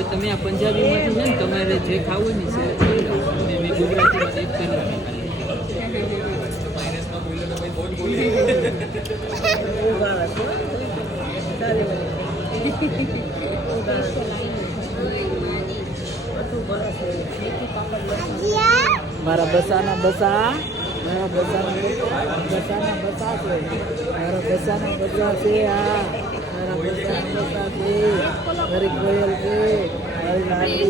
હવે તમે આ પંજાબીમાંથી છે ને તમારે જે ખાવું ને સિલેક્ટ કરી લો અને મેં ગુજરાતીમાં એક કરી લો મારા બસાના બસા મારા બસાના બસાના બસા છે મારા બસાના બસા છે આ મારા બસાના બસા છે મારી કોયલ છે મારી નાની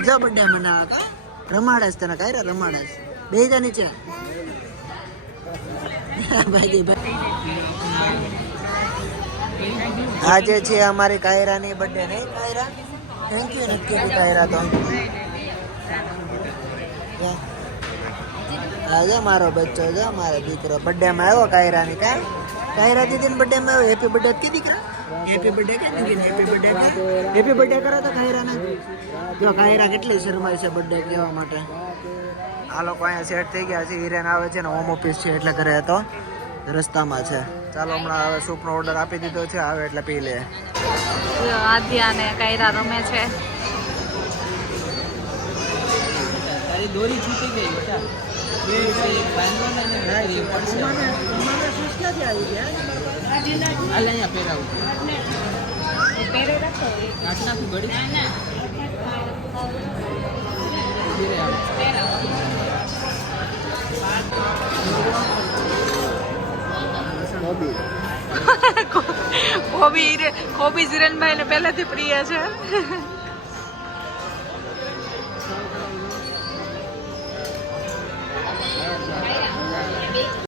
જા બર્થડે મનાવા કા રમાડે તને કાયરા રમાડે બે જા નીચે ભાઈ આજે છે અમારી કાયરાની બર્થડે નહીં કાયરા થેન્ક યુ નક્કી કાયરા તો આજે મારો બચ્ચો છે મારો દીકરો બર્થડે માં આવ્યો કાયરાની કા કાયરા દીદી બર્થડે માં આવ્યો હેપી બર્થડે કે દીકરા હેપી બર્થડે કે દીદી હેપી બર્થડે કરો તો કાયરાને જો કાયરા કેટલી શરમાય છે બર્થડે કહેવા માટે આ લોકો અહીંયા સેટ થઈ ગયા છે હિરેન આવે છે ને હોમ ઓફિસ છે એટલે ઘરે હતો રસ્તામાં છે ચાલો હમણાં હવે સૂપનો ઓર્ડર આપી દીધો છે આવે એટલે પી લે આદ્યા ને કાયરા રમે છે તારી દોરી છૂટી ગઈ બેટા અહીંયા પહેરાવું નાખું ઘડી કોબી હિરેનભાઈ ને પહેલાથી પ્રિય છે